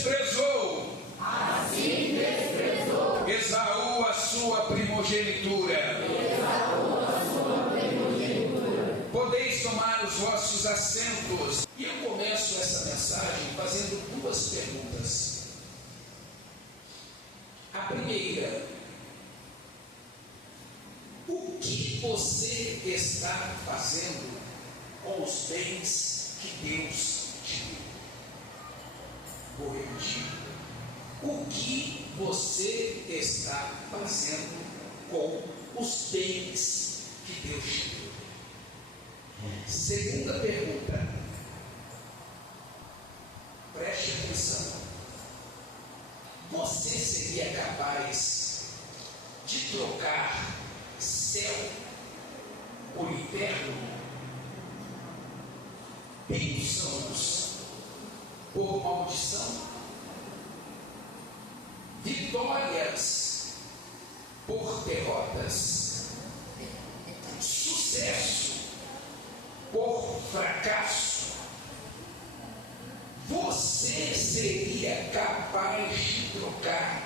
desprezou Esaú a sua primogenitura. Podeis tomar os vossos assentos. E eu começo essa mensagem fazendo duas perguntas. A primeira: o que você está fazendo com os bens que Deus te deu? Vou repetir. O que você está fazendo com os bens que Deus te deu? Segunda pergunta. Preste atenção. Você seria capaz de trocar céu por inferno? Bênçãos por maldição? Vitórias por derrotas? Sucesso por fracasso? Você seria capaz de trocar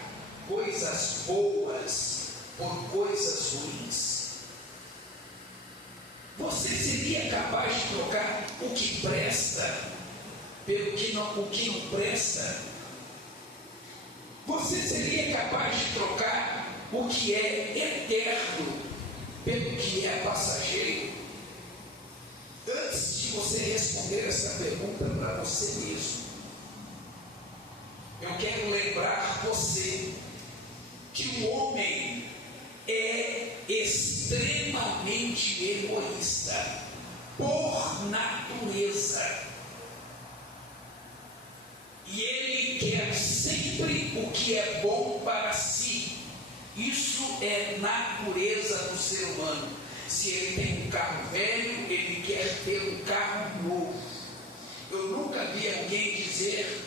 coisas boas por coisas ruins? Você seria capaz de trocar o que presta pelo que não presta? Você seria capaz de trocar o que é eterno pelo que é passageiro? Antes de você responder essa pergunta para você mesmo, eu quero lembrar você que o homem é extremamente egoísta por natureza. E ele quer sempre o que é bom para si. Isso é natureza do ser humano. Se ele tem um carro velho, ele quer ter um carro novo. Eu nunca vi alguém dizer: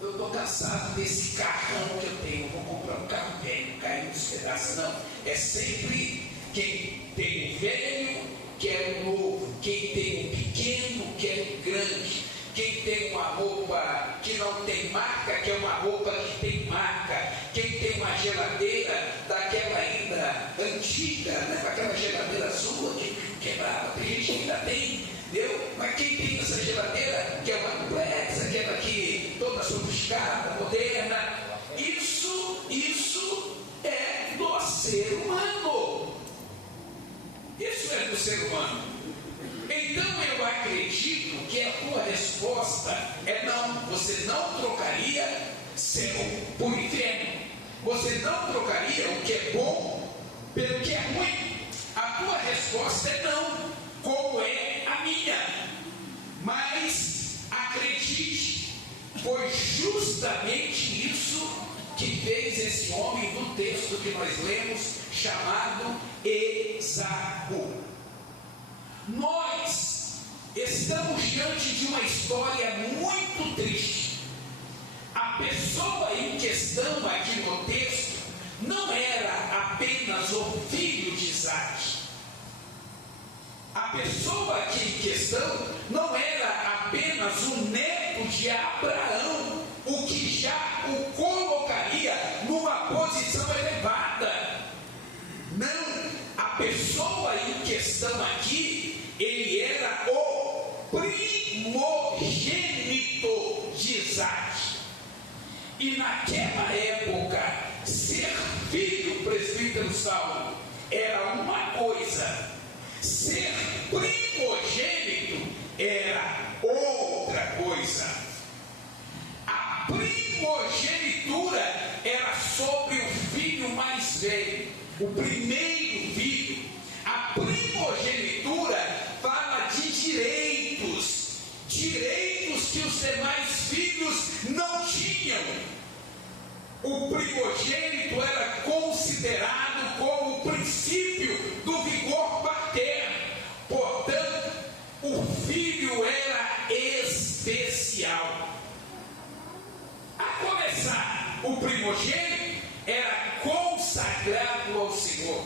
eu estou cansado desse carrão que eu tenho, vou comprar um carro velho, cair nos pedaços. Não, é sempre quem tem um velho quer um novo, quem tem um pequeno quer um grande, quem tem uma roupa que não tem marca quer uma roupa que tem marca, quem tem uma geladeira daquela ainda antiga, né, aquela geladeira azul que quebrava, tem gente que ainda tem, entendeu? Mas quem tem essa geladeira que é uma duplex, aquela que toda sofisticada, moderna, isso é do ser humano. Isso é do ser humano. Então eu acredito que a tua resposta é não. Você não trocaria céu por inferno. Você não trocaria o que é bom pelo que é ruim. A tua resposta é não, como é a minha. Mas acredite, foi justamente isso que fez esse homem no texto que nós lemos, chamado Esaú. Nós estamos diante de uma história muito triste. A pessoa em questão aqui no texto não era apenas o filho de Isaac. A pessoa aqui em questão não era apenas o neto de Abraão, o que já o colocaria numa posição elevada. Não, a pessoa em questão aqui, ele era o primogênito de Isaac. E naquela época, ser filho, presbítero Saulo, era uma coisa, ser primogênito era outra coisa. A primogenitura era sobre o filho mais velho, o primeiro filho. A primogenitura fala de direitos que os demais filhos não tinham. O primogênito era considerado como o princípio do vigor paterno. Portanto, o filho era especial. A começar, o primogênito era consagrado ao Senhor.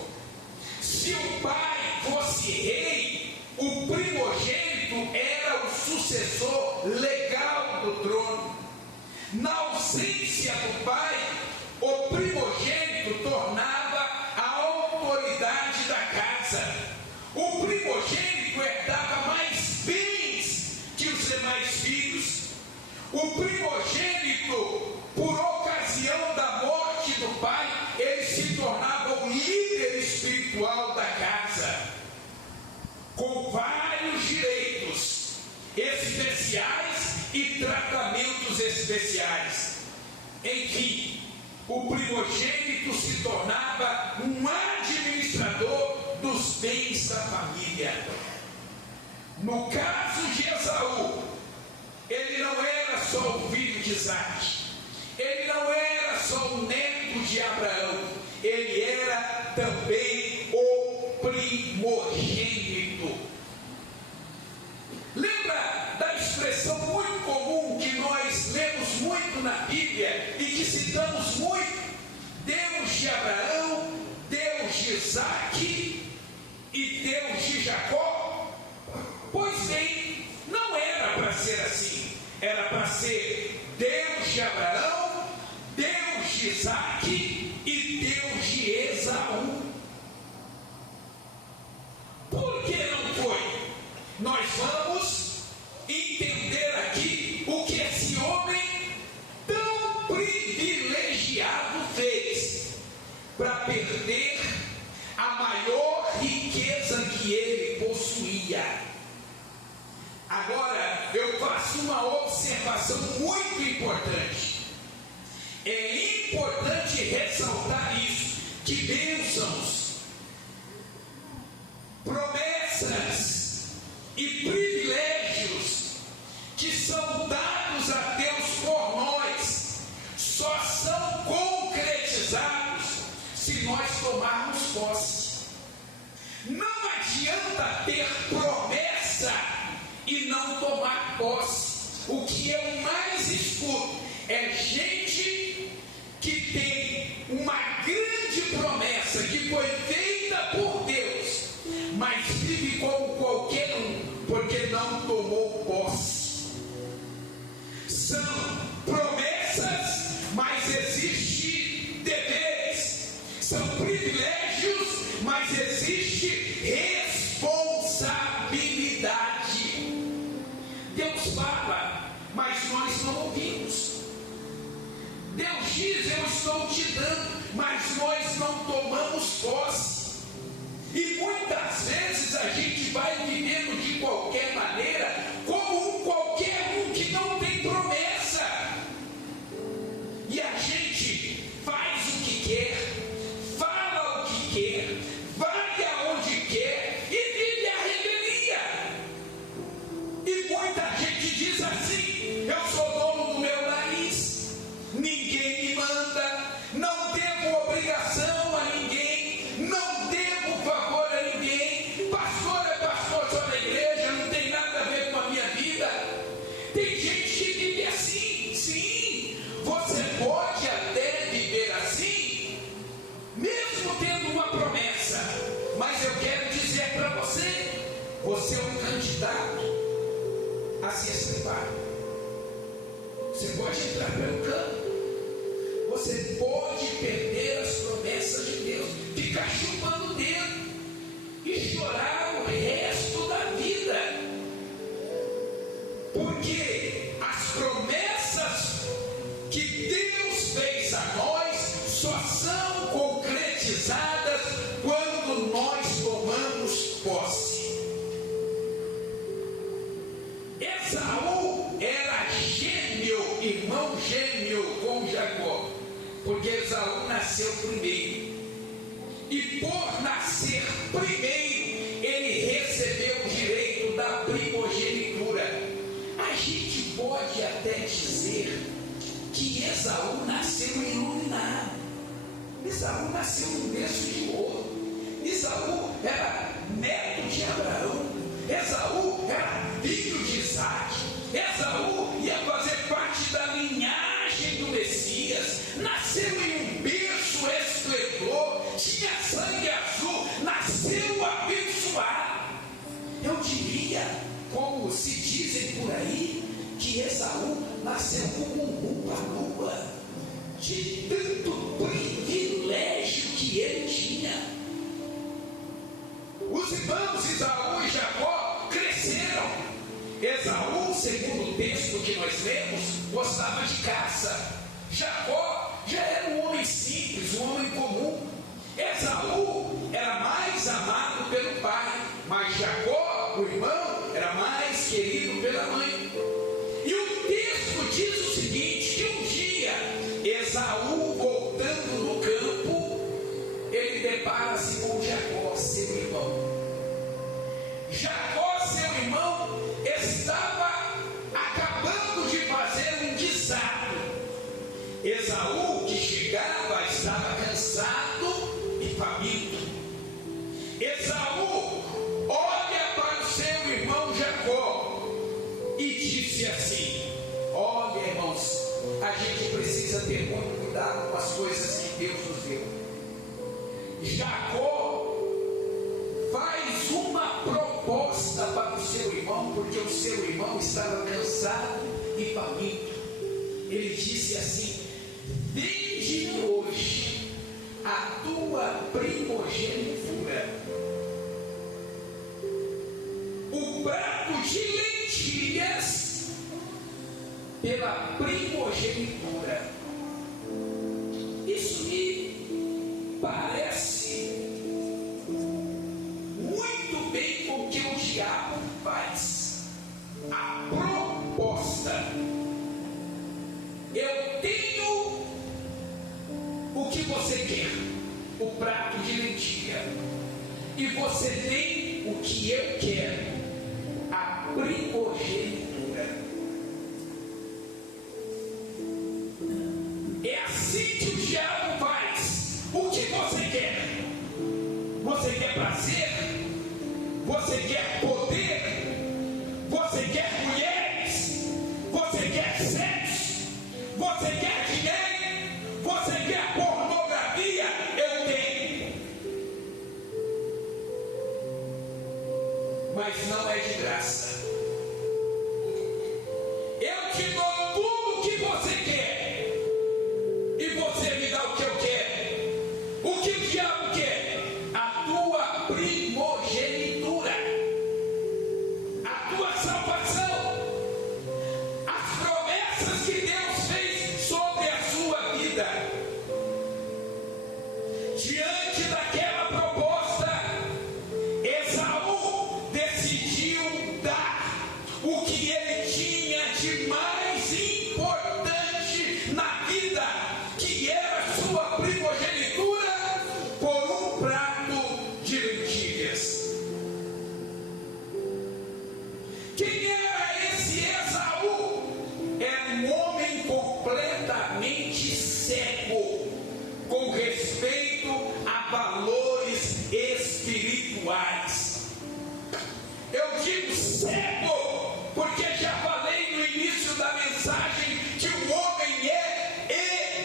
Se o pai fosse rei, o primogênito era o sucessor legal do trono. Na ausência do pai, o primogênito tornava a autoridade da casa. O primogênito herdava mais bens que os demais filhos. O primogênito, por ocasião da morte do pai, ele se tornava o líder espiritual da casa, com vários direitos especiais e tratamentos especiais. Enfim, o primogênito se tornava um administrador dos bens da família. No caso de Esaú, ele não era só o filho de Isaac, ele não era só o neto de Abraão, ele era também o primogênito. Lembra da expressão muito comum que nós lemos muito na Bíblia e que citamos muito? Deus de Abraão, Deus de Isaac e Deus de Jacó? Pois bem, não era para ser assim. Era para ser Deus de Abraão, Deus de Isaac e Deus de Esaú. Por que não foi? Nós vamos entender aqui o que esse homem tão privilegiado fez para perder a maior riqueza que ele possuía. Agora, eu faço uma observação muito importante. É importante ressaltar isso, que bênçãos, promessas e privilégios que são dados a Deus por nós, só são concretizados se nós tomarmos posse. Não adianta ter promessa e não tomar posse. O que eu mais escuto é gente que tem uma grande promessa que foi feita por Deus, mas vive como qualquer um, porque não tomou posse. São promessas, mas existe deveres. São privilégios, mas existe responsabilidade. Deus fala, mas nós não ouvimos. Deus diz, eu estou te dando, mas nós não tomamos posse. E muitas vezes a gente vai vivendo de qualquer maneira, como qualquer um que não tem promessa. E a gente faz o que quer, fala o que quer, vai aonde quer e vive a rebelia. E muita gente diz assim: eu sou dono do meu nariz, ninguém me manda, não devo obrigação a ninguém, não devo favor a ninguém, pastor é pastor só da igreja, não tem nada a ver com a minha vida. Tem gente que vive assim. Sim, você pode até viver assim, mesmo tendo uma promessa, mas eu quero dizer para você, você é um candidato a se estribar. Você pode entrar pelo canto, você pode perder as promessas de Deus, ficar chupando o dedo e chorar o resto da vida, porque as promessas que Deus fez a nós só são concretizadas quando nós tomamos posse. Esaú era gêmeo, irmão gêmeo com Jacó, porque Esaú nasceu primeiro, e por nascer primeiro, ele recebeu o direito da primogenitura. A gente pode até dizer que Esaú nasceu iluminado, Esaú nasceu num berço de ouro, Esaú era neto de Abraão, Esaú era filho de Isaac, Esaú ia fazer parte da linhagem do Messias, nasceu em um berço esplendor, tinha sangue azul, nasceu abençoado. Eu diria, como se dizem por aí, que Esaú nasceu como um umpa-lumpa de tanto privilégio que ele tinha. Os irmãos Esaú e Jacó cresceram. Esaú, segundo o texto que nós lemos, gostava de caça. Jacó já era um homem simples, um homem comum. Esaú era mais amado pelo pai, mas Jacó, o irmão, era mais querido pela mãe. E o texto diz o seguinte, que um dia Esaú, voltando no campo, ele depara-se com Jacó, seu irmão. Jacó, seu irmão, estava acabando de fazer um guisado. Esaú, que chegava, estava cansado e faminto. Esaú olha para o seu irmão Jacó e disse assim: olha, irmãos, a gente precisa ter muito cuidado com as coisas que Deus nos deu. Jacó faz uma proposta para o seu irmão, porque o seu irmão estava cansado e faminto. Ele disse assim: desde hoje a tua primogenitura, o prato de lentilhas pela primogenitura. Isso me parece muito bem com o que o diabo faz. A proposta: eu tenho o que você quer, o prato de lentilha, e você tem o que eu quero, a primogenitura. É assim que o diabo faz. O que você quer? Você quer prazer? Você quer poder? Você quer mulheres? Você quer sexo? Você quer dinheiro? Você quer pornografia? Eu tenho. Mas não é de graça. Eu te dou tudo o que você quer. E você me dá o que eu quero. O que o diabo quer? A tua primogenitura, a tua salvação, as promessas que Deus fez sobre a sua vida. Diante daquela proposta, Esaú decidiu dar o que ele tinha de mais importante na vida, que era a sua primogenitura, por um prato de lentilhas. Quem era esse Esaú? Era um homem completamente cego com respeito a valores espirituais. Eu digo cego porque já falei no início da mensagem que o homem é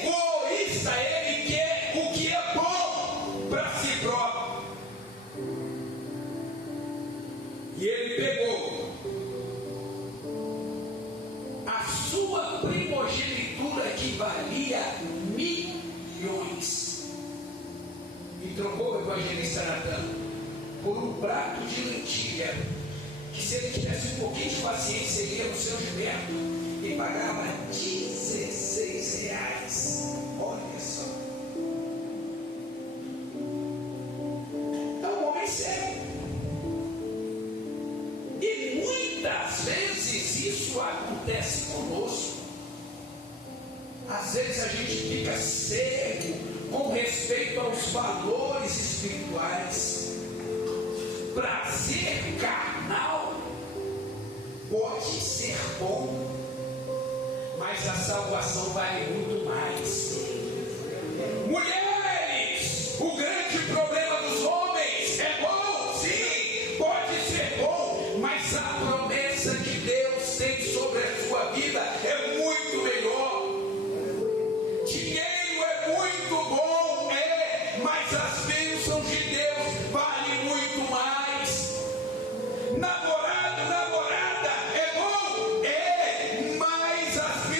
egoísta. Ele quer o que é bom para si próprio. E ele pegou a sua primogenitura, que valia milhões, e trocou o evangelista Natan por um prato de lentilha, que se ele tivesse um pouquinho de paciência, ele ia no seu Gilberto e pagava R$16. Olha só. Então, o homem cego. E muitas vezes isso acontece conosco. Às vezes a gente fica cego com respeito aos valores espirituais. Prazer carnal pode ser bom, mas a salvação vale muito mais. Mulheres, o grande problema dos homens é bom, sim, pode ser bom, mas a promessa que Deus tem sobre a sua vida é muito melhor. Dinheiro é muito bom, mas as bênçãos de Deus valem muito mais. Namorado, namorada é bom, mas as bênçãos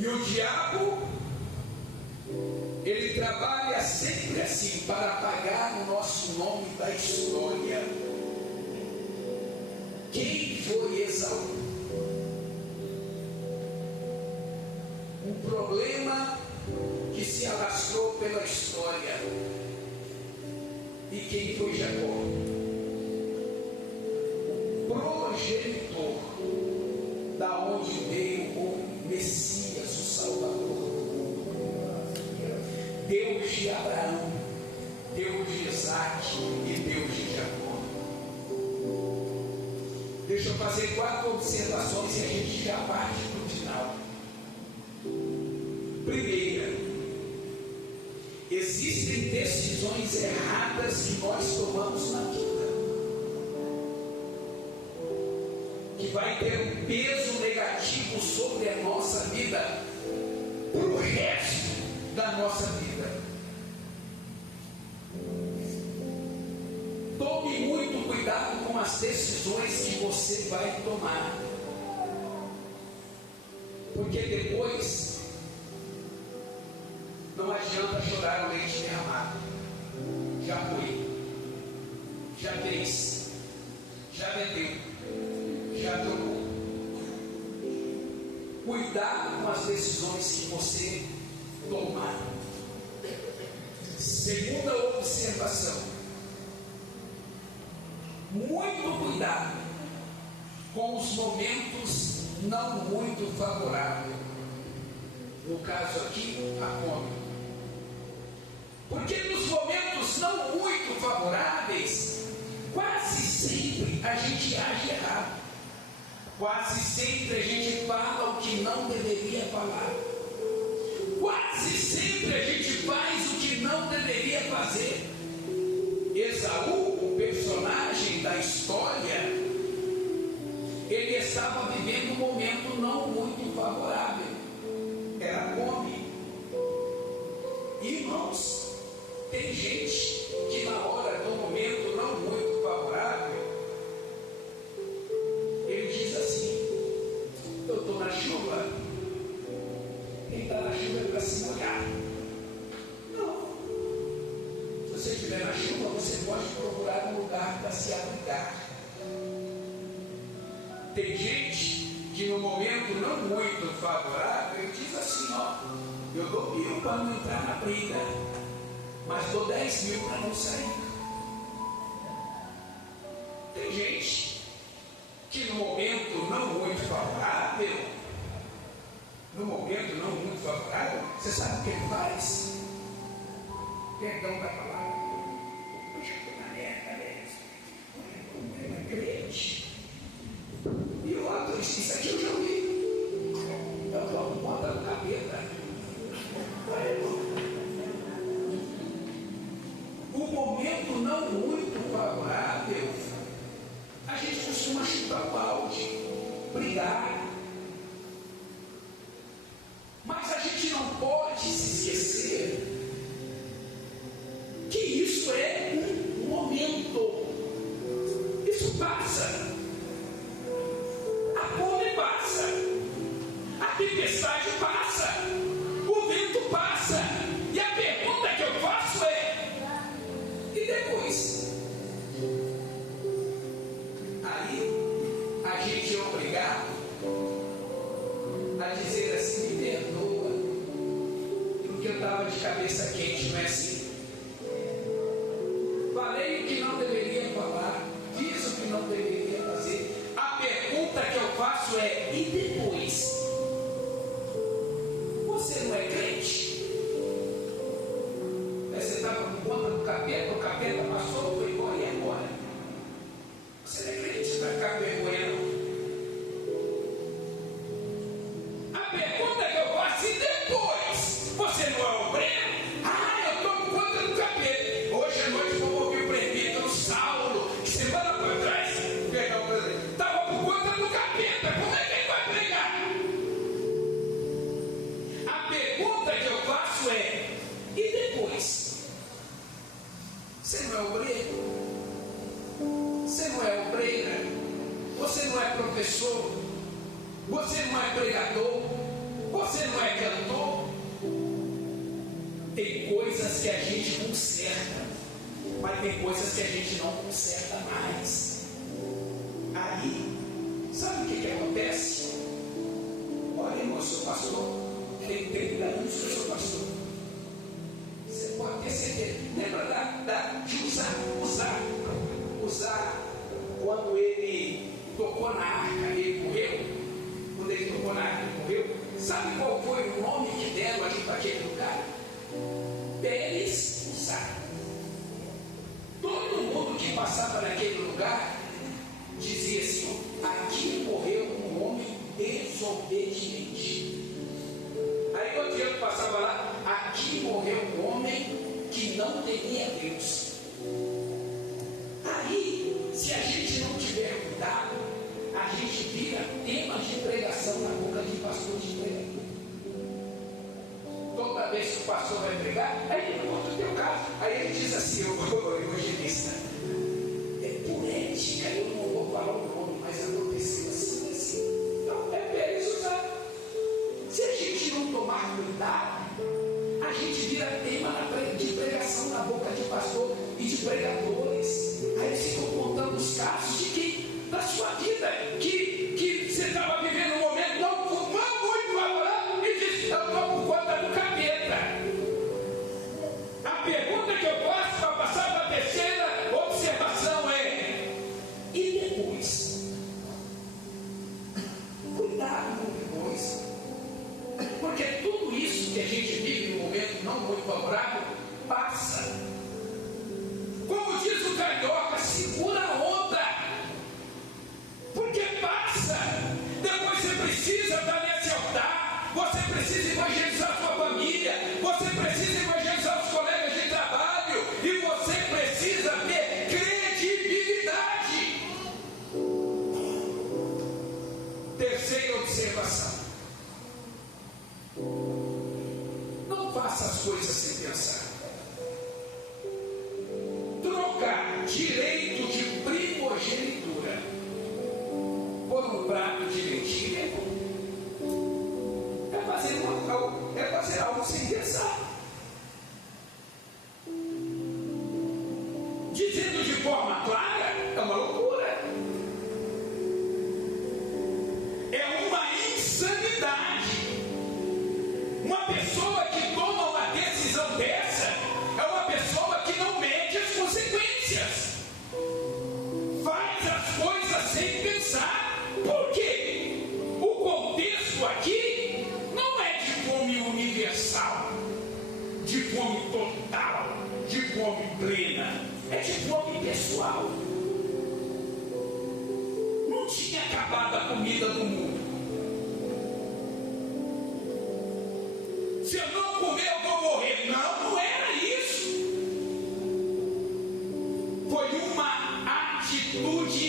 E o diabo, ele trabalha sempre assim, para apagar o nosso nome da história. Quem foi Esaú? Um problema que se alastrou pela história. E quem foi Jacó? O progenitor, da onde veio o Messias, o Salvador do mundo. Deus de Abraão, Deus de Isaac e Deus de Jacó. Deixa eu fazer 4 observações e a gente já parte para o final. Primeira, existem decisões erradas que nós tomamos na vida, que vai ter um peso negativo sobre a nossa vida, para o resto da nossa vida. Tome muito cuidado com as decisões que você vai tomar, porque depois não adianta chorar o leite derramado. Já foi, já fez, já vendeu, já trocou. Cuidado com as decisões que você tomar. Segunda observação: muito cuidado com os momentos não muito favoráveis. No caso aqui, a fome. Porque nos momentos não muito favoráveis, quase sempre a gente age errado. Quase sempre a gente fala o que não deveria falar. Quase sempre a gente faz o que não deveria fazer. Esaú, o personagem da história, ele estava vivendo um momento não muito favorável. Era fome. Irmãos, tem gente que na hora do momento não muito favorável, ele diz assim: eu estou na chuva, quem está na chuva é para se molhar. Não. Se você estiver na chuva, você pode procurar um lugar para se abrigar. Tem gente que no momento não muito favorável, ele diz assim: ó, eu dou 1.000 para não entrar na briga, mas dou 10.000 para não sair. Tem gente que no momento não muito favorável, você sabe o que ele faz? Perdão da palavra, puxa, estou na merda, não é crente. E o outro, isso aqui eu já vi. Eu tomo conta do capeta. O momento não muito favorável, a gente costuma chutar o balde, brigar. Mas a gente não pode se esquecer que isso é um momento. Isso passa. A fome passa. A tempestade passa. O vento passa. E a pergunta que eu faço é: e depois? Aí a gente é obrigado a dizer assim: me perdoa, porque eu estava de cabeça quente, não é assim? Falei o que não deveria falar, fiz o que não deveria fazer. A pergunta que eu faço é: e depois? Você não é crente? Você estava com conta do capeta, o capeta passou, foi embora e agora? Você não é crente, você vai ficar com vergonha não. A pergunta que eu faço: e depois? Você não é obreiro? Ah, eu estou com conta do capeta. Hoje à noite vou ouvir o presbítero Saulo, que semana para trás, estava por conta do capeta. Como é que ele vai pregar? A pergunta que eu faço é: e depois? Você não é obreiro? Você não é obreira? Você não é professor? Você não é pregador? Você Você não é cantor? Tem coisas que a gente conserta, mas tem coisas que a gente não conserta mais. Aí, sabe o que acontece? Olha, irmão, eu sou pastor, tem 30 anos que eu sou pastor. Você pode ter certeza. Lembra de usar quando ele tocou na arca, ele morreu? Quando ele tocou na arca, ele morreu? Sabe qual foi o nome que deram ali para aquele lugar? Pérez Uzá. Todo mundo que passava naquele lugar dizia assim: aqui morreu um homem desobediente. Aí quando eu passava lá, aqui morreu um homem que não temia Deus. Aí, se a gente não tiver cuidado, a gente vira tema de pregação na boca de pastor de pregador. Toda vez que o pastor vai pregar, aí ele conta o teu caso. Aí ele diz assim: o evangelista, por ética, eu não vou falar o nome, mas aconteceu assim. Então, é Pérez Uzá. Se a gente não tomar cuidado, a gente vira tema de pregação na boca de pastor e de pregadores. Aí eles ficam contando os casos de que, da sua vida, que você estava vivendo um momento não muito favorável e diz: eu estou por conta do capeta. A pergunta que eu faço para passar para a terceira observação é: e depois? Cuidado com depois. Porque tudo isso que a gente vive num momento não muito favorável passa. Como diz o carioca, segura a onda. Porque passa. Depois você precisa estar nesse altar. Você precisa evangelizar a sua família. Você precisa evangelizar os colegas de trabalho. E você precisa ter credibilidade. Terceira observação: não faça as coisas sem pensar. Trocar direito de primogenitura por um prato de lentilha é bom. É fazer algo sem pensar. Dizendo de forma clara, é uma loucura. É uma insanidade. Uma pessoa que toma uma decisão dessa é uma pessoa que não mede as consequências. Faz as coisas sem pensar. Por quê? O contexto aqui não é de fome universal, de fome total, de fome plena. É de fome pessoal. Não tinha acabado a comida do mundo. Se eu não comer, eu vou morrer. Não era isso. Foi uma atitude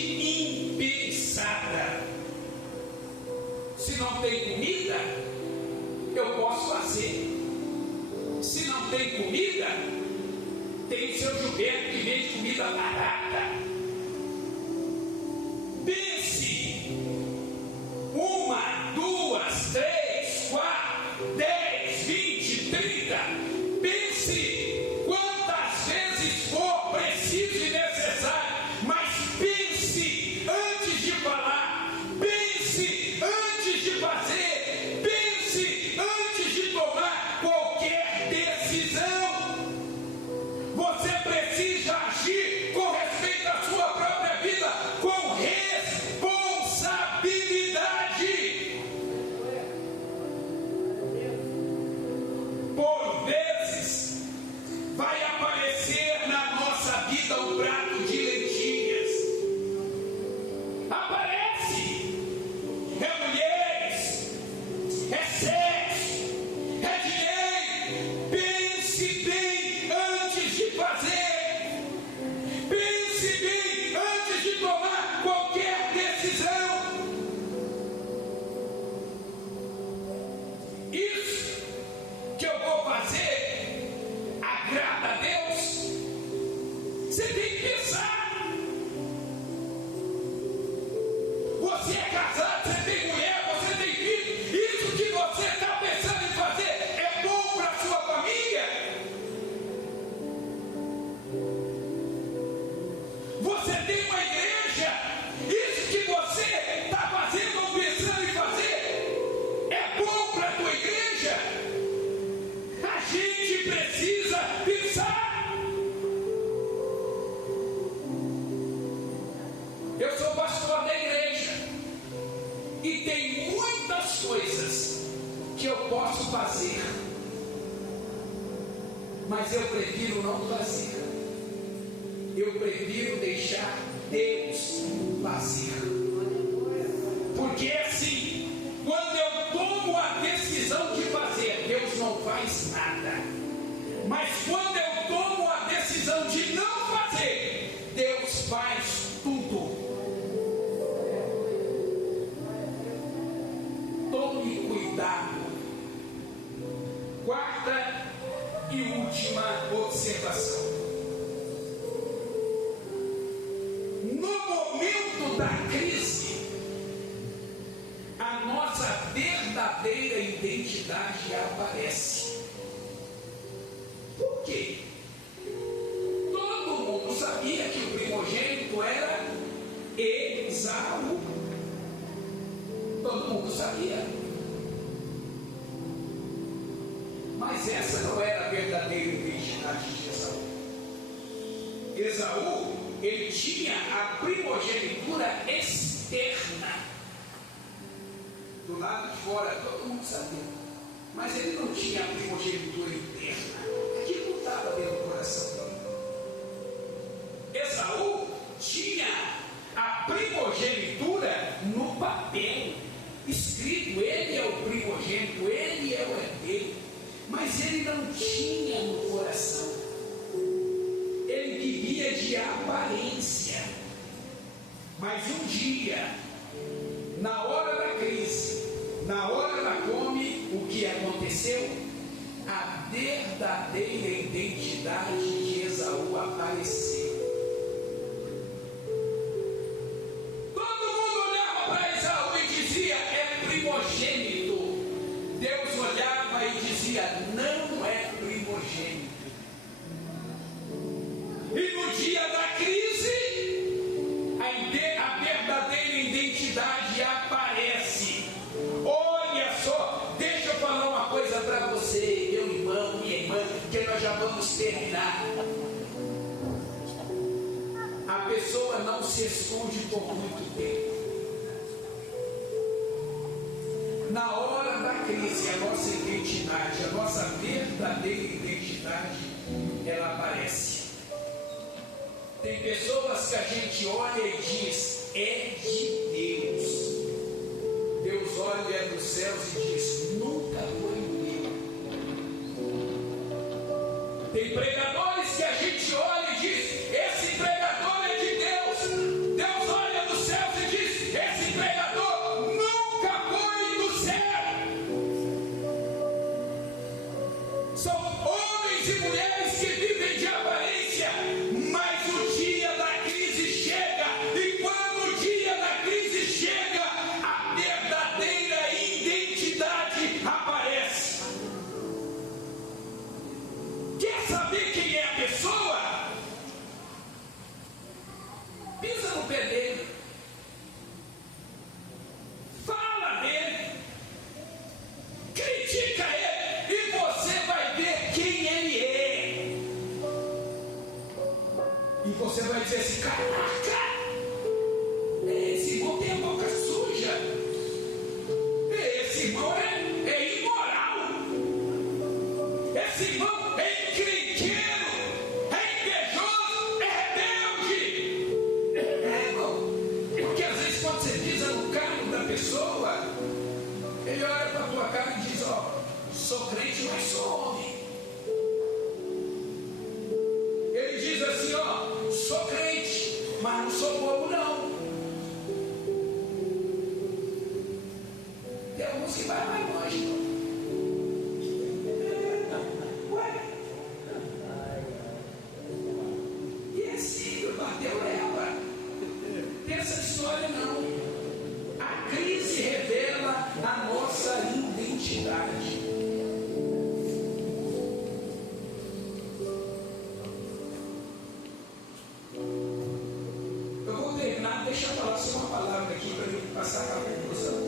impensada. Se não tem comida, eu posso fazer. Se não tem comida, tem o seu Gilberto que vende comida barata. Pense: 1, 2, 3, 4, 10, 20, 30. Pense quantas vezes for preciso e necessário, mas pense antes de falar, pense antes de fazer, pense antes de tomar qualquer decisão. Você precisa agir com respeito à E tem muitas coisas que eu posso fazer, mas eu prefiro não fazer. Eu prefiro deixar Deus fazer. Porque assim, quando eu tomo a decisão de fazer, Deus não faz nada. Mas quando eu tomo a decisão de não fazer, Deus faz tudo. Tome cuidado. Quarta e última observação. No momento da crise, a nossa verdadeira identidade aparece. Por quê? Todo mundo sabia que o primogênito era Esaú. Todo mundo sabia. Mas essa não era a verdadeira identidade de Esaú. Esaú, ele tinha a primogenitura externa. Do lado de fora, todo mundo sabia. Mas ele não tinha a primogenitura interna. Aquilo não estava dentro do coração dele. Esaú tinha a primogenitura no papel, escrito, ele é o primogênito, ele é o herdeiro. Mas ele não tinha no coração. Ele vivia de aparência. Mas um dia, na hora da crise, na hora da fome, o que aconteceu? A verdadeira identidade de Esaú apareceu. Todo mundo olhava para Esaú e dizia: é primogênito. Deus olhava e dizia: não é primogênito. E no dia da crise, a verdadeira identidade aparece. Olha só, deixa eu falar uma coisa para você, meu irmão, minha irmã, que nós já vamos terminar. A pessoa não se esconde por muito tempo. Na hora da crise, a nossa identidade, a nossa verdadeira identidade, ela aparece. Tem pessoas que a gente olha e diz: é de Deus. Deus olha dos céus e diz: nunca foi meu. Tem pregadores que a gente olha e diz: esse pregador é de Deus. Deus olha dos céus e diz: esse pregador nunca foi do céu. São homens e mulheres que vivem de aparência, mas o dia da crise chega, e quando o dia da crise chega, a verdadeira identidade aparece. Quer saber quem é a pessoa? Pisa no pé dele, fala dele, critica ele, e você vai ver quem ele é. E você vai dizer assim: caraca, esse irmão tem a boca suja, esse irmão é imoral, esse irmão é encrenqueiro, é invejoso, é rebelde. Irmão, porque às vezes quando você pisa no carro da pessoa, ele olha para a tua cara e diz: ó, sou crente, mas sou homem. Ele diz assim: ó, sou crente, mas não sou bobo não. Tem alguns que vai mais longe, não. Ué? E assim, bateu ela. Tem essa história não. A crise revela a nossa identidade. Eu vou terminar, deixa eu falar só uma palavra aqui para eu passar a conclusão.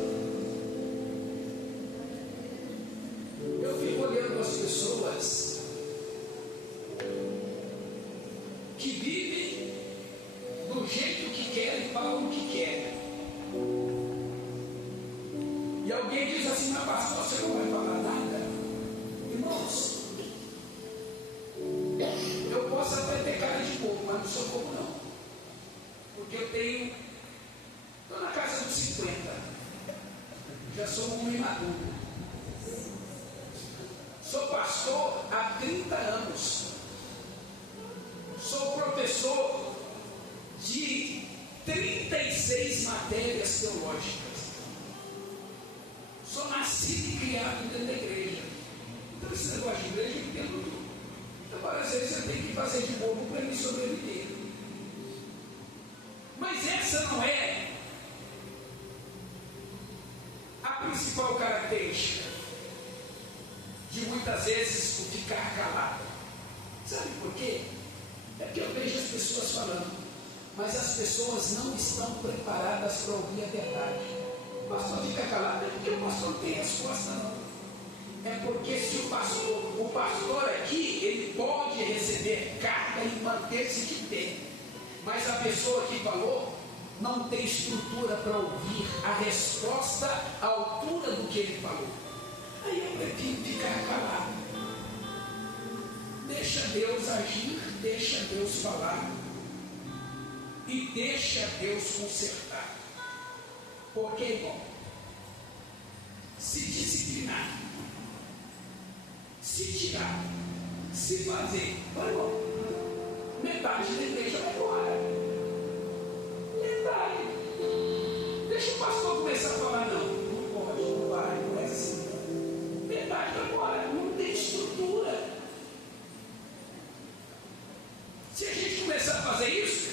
E alguém diz assim: mas pastor, você não vai falar nada? Irmãos, eu posso até ter cara de bobo, mas não sou bobo não. Porque estou na casa dos 50, já sou um homem maduro. Sou pastor há 30 anos. Sou professor de 36 matérias teológicas. Sou nascido e criado dentro da igreja. Então esse negócio de igreja eu entendo tudo. Então várias vezes eu tenho que fazer de bobo para me sobreviver. Mas essa não é a principal característica de muitas vezes o ficar calado. Sabe por quê? É porque eu vejo as pessoas falando, mas as pessoas não estão preparadas para ouvir a verdade. O pastor fica calado, é porque o pastor não tem resposta não. É porque se o pastor aqui, ele pode receber carga e manter-se de pé. Mas a pessoa que falou não tem estrutura para ouvir a resposta à altura do que ele falou. Aí eu prefiro ficar calado. Deixa Deus agir, deixa Deus falar e deixa Deus consertar. Porque, irmão, se disciplinar, se tirar, se fazer, vai embora. Metade da igreja vai embora. Metade. Deixa o pastor começar a falar, não pode, não vai, não é assim. Metade vai embora, não tem estrutura. Se a gente começar a fazer isso,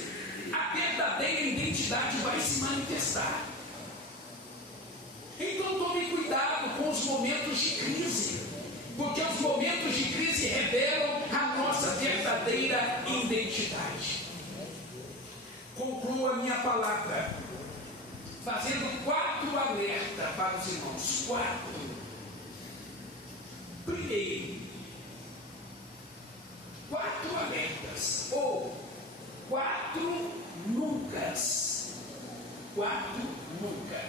a verdadeira identidade vai se manifestar. Então tome cuidado com os momentos de crise, porque os momentos de crise revelam a nossa verdadeira identidade. Concluo a minha palavra fazendo 4 alertas para os irmãos. 4. Primeiro, 4 alertas ou 4 nuncas. 4 nunca.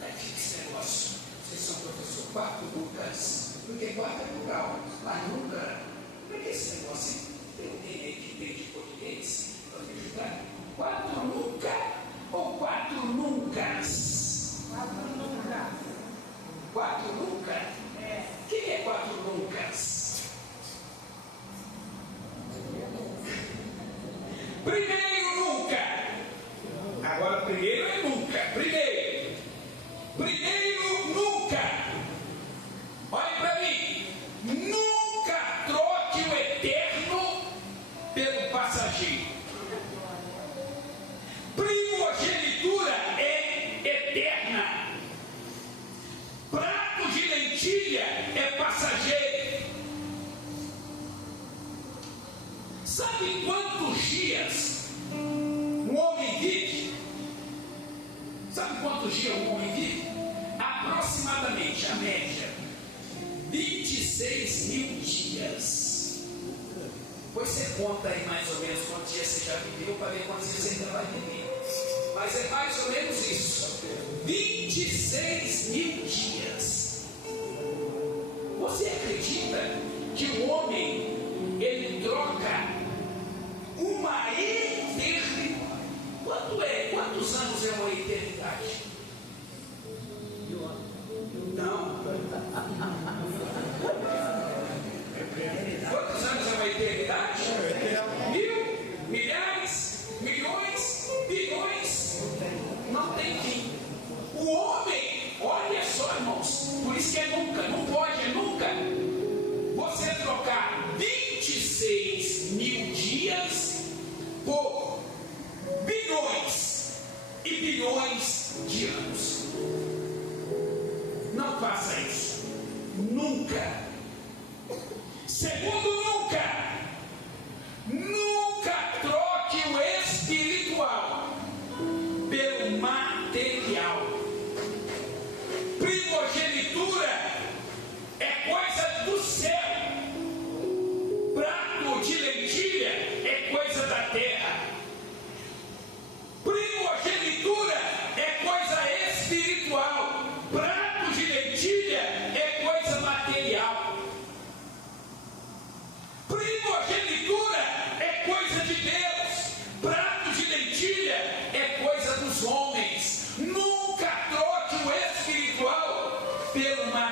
Não é esse negócio. Vocês são professor, 4 nuncas. Porque 4 é plural, mas nunca. Como é que é esse negócio? Tem alguém aí que entende português? Para me ajudar? 4 nunca ou 4 nuncas? 4 nunca. 4 nunca? É. Quem é 4 nuncas? Primeiro nunca. Agora primeiro é nunca. Primeiro nunca. Olhe para mim. Nunca troque o eterno pelo passageiro. Primogenitura é eterna. Prato de lentilha é passageiro. Sabe quantos dias um homem vive? Sabe quantos dias um homem vive? Aproximadamente, a média, 26 mil dias. Pois você conta aí mais ou menos quantos dias você já viveu para ver quantos dias você ainda vai viver. Mas é mais ou menos isso. 26 mil dias. Você acredita que o homem, ele troca uma eternidade? Quantos anos é uma eternidade? Não. Quantos anos é uma eternidade? 1000, milhares, milhões, bilhões. Não tem fim. O homem, olha só, irmãos, por isso que é nunca, não pode, é nunca. Você trocar 26 mil dias por bilhões e bilhões de anos. Não faça isso. Nunca. Segundo, nunca troque o espiritual pelo material. Primogenitura é coisa do céu. Prato de lentilha é coisa da terra. Primogenitura é coisa espiritual.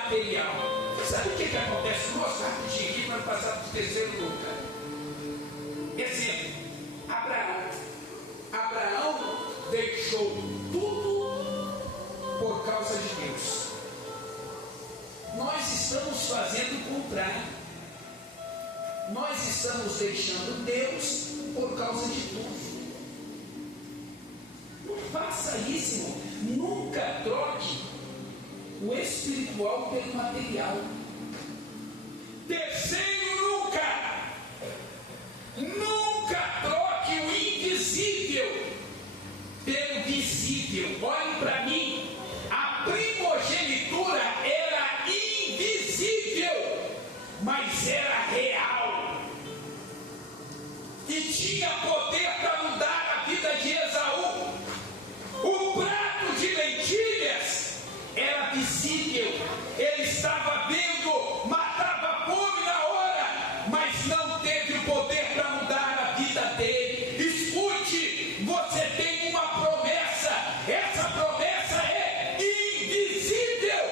material. Sabe o que acontece conosco? Rapidinho aqui, para passar para o terceiro lugar. Exemplo: Abraão deixou tudo por causa de Deus. Nós estamos fazendo o contrário. Nós estamos deixando Deus por causa de tudo. Não faça isso, irmão. Nunca troque o espiritual pelo material. Terceiro, nunca troque o invisível pelo visível. Olhe para mim, a primogenitura era invisível, mas era real, e tinha poder para mudar a vida de Esaú. O prato de lentilhas era visível, ele estava vendo, matava fome na hora, mas não teve o poder para mudar a vida dele. Escute, você tem uma promessa, essa promessa é invisível,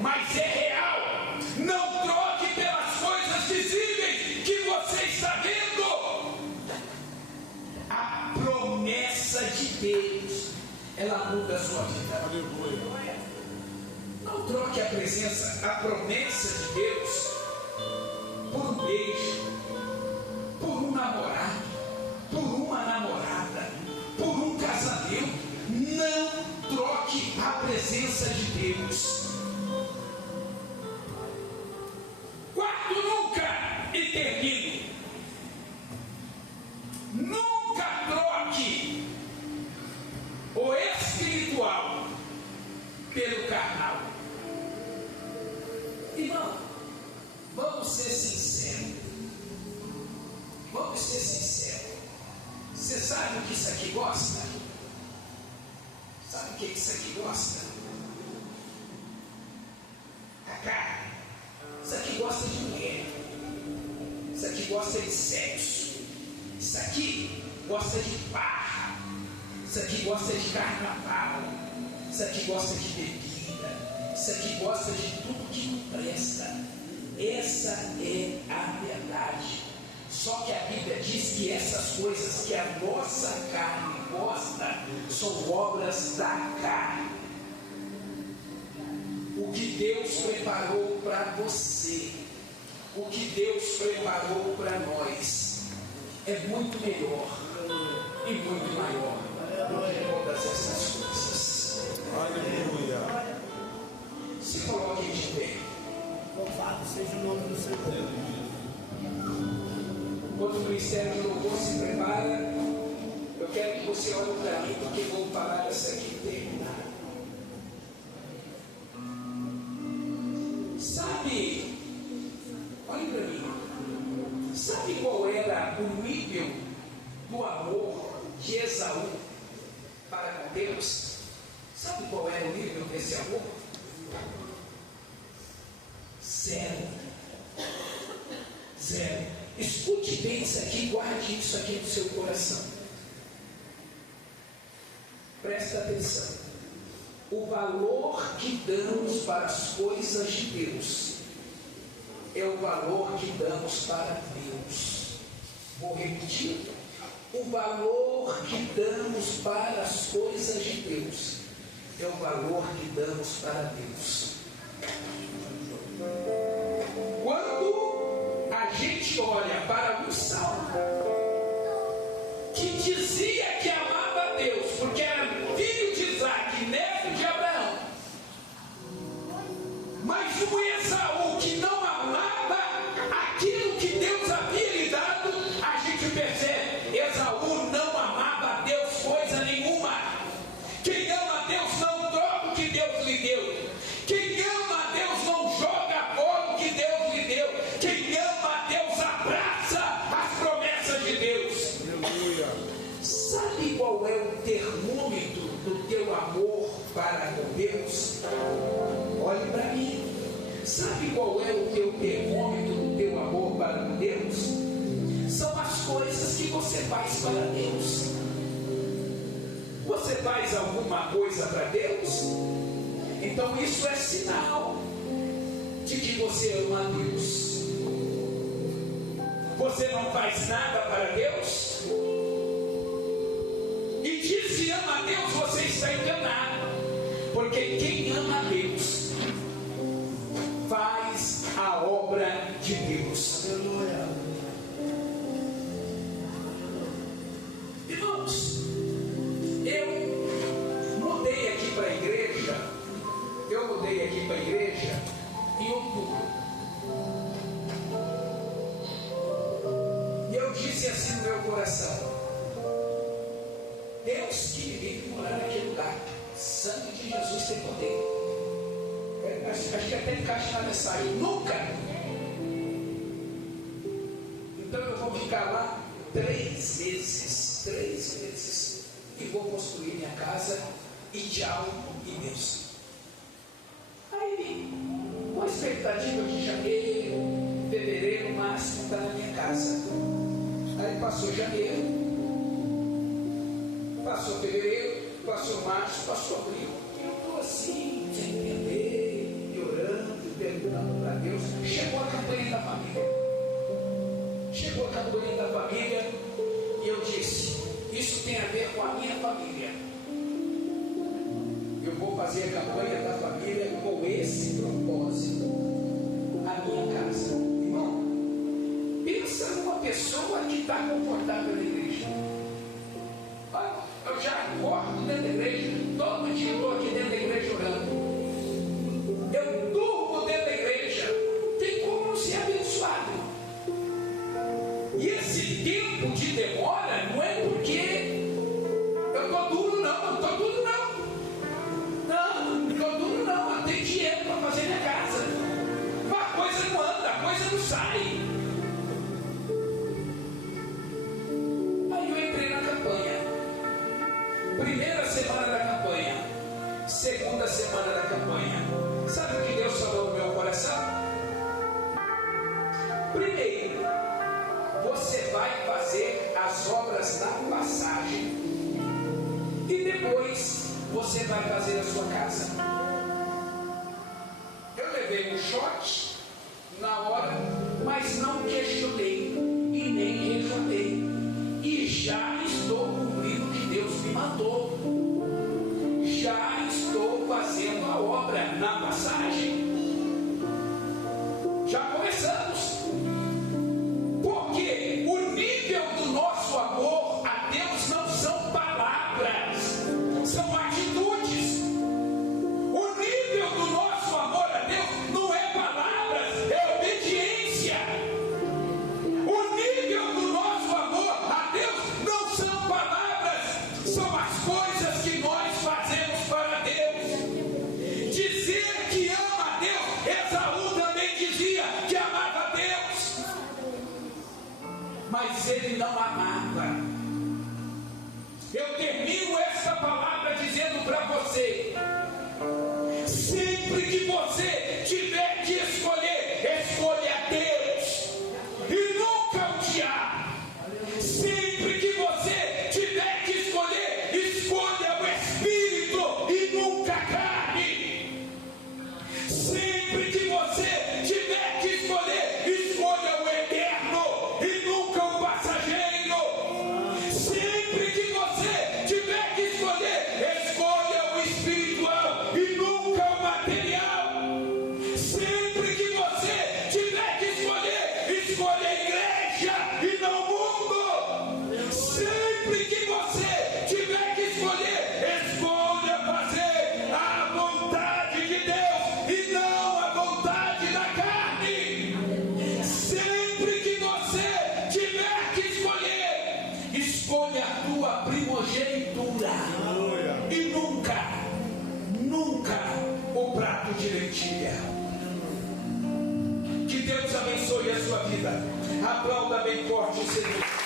mas é real. Não troque pelas coisas visíveis que você está vendo. A promessa de Deus, ela muda a sua vida. Aleluia. Não troque a promessa de Deus por um beijo, por um namorado, por uma namorada, por um casamento. Não troque a presença de Deus. Quarto, nunca, e termino, nunca troque o espiritual pelo carnal. Irmão, vamos ser sinceros. Vamos ser sinceros. Você sabe o que isso aqui gosta? Sabe o que isso aqui gosta? A carne. Isso aqui gosta de mulher. Isso aqui gosta de sexo. Isso aqui gosta de farra. Isso aqui gosta de carnaval. Isso aqui gosta de bebida. Isso aqui gosta de tudo que não presta. Essa é a verdade. Só que a Bíblia diz que essas coisas que a nossa carne gosta são obras da carne. O que Deus preparou para você, o que Deus preparou para nós, é muito melhor e muito maior do que todas essas coisas. Aleluia. Se coloque de pé. Louvado seja o nome do Senhor. Quando o ministério de louvor se prepara, eu quero que você olhe para mim, porque vou parar isso aqui e terminar. Sabe, olhe para mim, sabe qual era o nível do amor de Esaú para com Deus? Sabe qual era o nível desse amor? Zero. Escute bem isso aqui, guarde isso aqui no seu coração. Presta atenção. O valor que damos para as coisas de Deus é o valor que damos para Deus. Vou repetir. O valor que damos para as coisas de Deus é o valor que damos para Deus. Quando a gente olha para um salmo que dizia que amava a Deus, porque era filho de Isaac, neto de Abraão, mas o Esaú que não amava aquilo que Deus havia lhe dado, a gente percebe, Esaú não amava a Deus coisa nenhuma. Quem ama a Deus não troca o que Deus lhe deu. Quem ama a Deus não joga fora o que Deus lhe deu. Quem ama a Deus abraça as promessas de Deus. Aleluia. Sabe qual é o termômetro do teu amor para com Deus? Olhe para mim. Sabe qual é o teu termômetro do teu amor para com Deus? São as coisas que você faz para Deus. Você faz alguma coisa para Deus? Então isso é sinal. de que você ama a Deus. Você não faz nada para Deus? E diz que ama a Deus, você está enganado. Porque quem ama a Deus faz a obra de Deus. Aleluia. Irmãos, eu mudei aqui para a igreja. Em outubro. E eu disse assim no meu coração: Deus que me veio morar naquele lugar. Sangue de Jesus tem poder. Acho que até encaixa na mensagem. Nunca. Então eu vou ficar lá 3 meses. E vou construir minha casa. E tchau e Deus. Aí, com a expectativa de janeiro, fevereiro, máximo, está na minha casa. Aí passou janeiro, passou fevereiro, passou março, passou abril. Eu estou assim, sem entender, e orando, perguntando para Deus. Chegou a campanha da família. E eu disse: isso tem a ver com a minha família. Eu vou fazer a campanha da família com esse propósito. A minha casa. Irmão, pensa numa pessoa que está confortável na igreja. Eu já acordo dentro da igreja. Todo dia eu estou aqui dentro da igreja orando. Eu durmo dentro da igreja. Tem como não ser abençoado. E esse tempo de demora não é porque eu estou duro, não. Não estou duro, não. Não tem dinheiro para fazer minha casa. A coisa não anda, a coisa não sai. Aí eu entrei na campanha. Primeira semana da campanha, segunda semana da campanha. Sabe o que Deus falou no meu coração? Primeiro, você vai fazer as obras da passagem. E depois você vai fazer a sua casa. Eu levei um choque na hora, mas não questionei e nem reclamei. E já estou cumprindo o que Deus me mandou. Já estou fazendo a obra na passagem. Já começamos. Porque o nível do nosso amor a Deus não são palavras, são atitudes. O nível do nosso amor a Deus não é palavras, é obediência. O nível do nosso amor a Deus não são palavras, são as coisas que nós fazemos para Deus. Dizer que ama a Deus, Esaú também dizia que amava a Deus, mas ele não amava. Eu termino essa palavra dizendo para você: sempre que você tiver que escolher, escolha Deus e nunca o diabo. Sempre que você tiver que escolher, escolha o Espírito e nunca a carne. Sempre que você tiver que escolher, escolha o eterno e nunca o passageiro. Sempre que você tiver que escolher, escolha o espiritual e nunca o material. Sempre que você tiver que escolher, escolha a igreja e não o mundo. Sempre que você tiver que escolher, escolha fazer a vontade de Deus e não a vontade da carne. Sempre que você tiver que escolher, escolha a tua primogenitura e nunca o prato de lentilha. Que Deus abençoe a sua vida. Aplauda bem forte o Senhor.